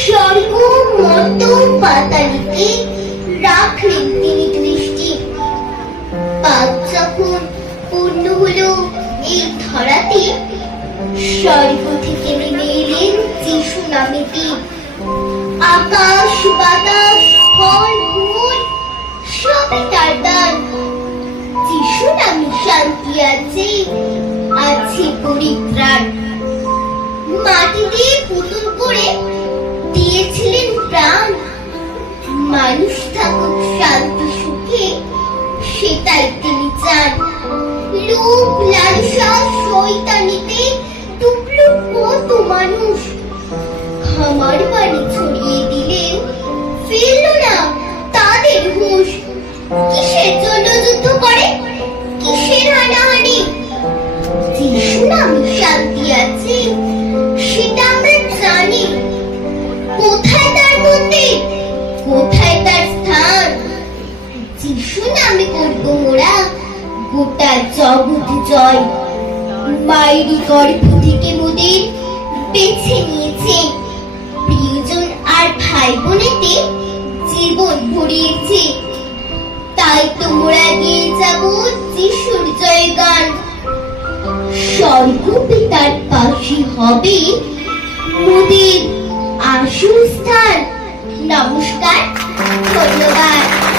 স্বর্গ মর্ত পাতালিতে রাখলেন তিনি দৃষ্টি। পাপ যখন পূর্ণ হলো এই ধরাতে, স্বর্গ থেকে নেমে এলেন যিশু নামেতে। আকাশ বাতাস ফল ফুল সবই তার দান। যিশু নামে শান্তি আছে, আছে পরিত্রাণ। মাটিতে পুতুল করে দিয়েছিলেন প্রাণ। মানুষ থাকুক শান্তি সুখে, সেটাই তিনি চান। লোভ লালসা শয়তানিতে ডুবলো কত মানুষ। খামার বাড়ি ছড়িয়ে দিলেও ফিরল না তাদের হুঁশ। কিসের জন্য যুদ্ধ করে, কিসের হানাহানি? যিশু নামে শান্তি আছে, সেটা আমরা জানি। কোথায় তার মন্দির, কোথায় তার স্থান? যিশু নামে করব মোরা গোটা জগৎ জয়। মায়েরই গর্ভ থেকে মোদের বেছে নিয়েছে, প্রিয়জন আর ভাই বোনেতে জীবন ভরিয়েছে। তাই তোমরা গিয়ে যাব যিশুর জয়গান। স্বর্গ পিতার পাশে হবে মোদের আসল স্থান। নমস্কার, ধন্যবাদ।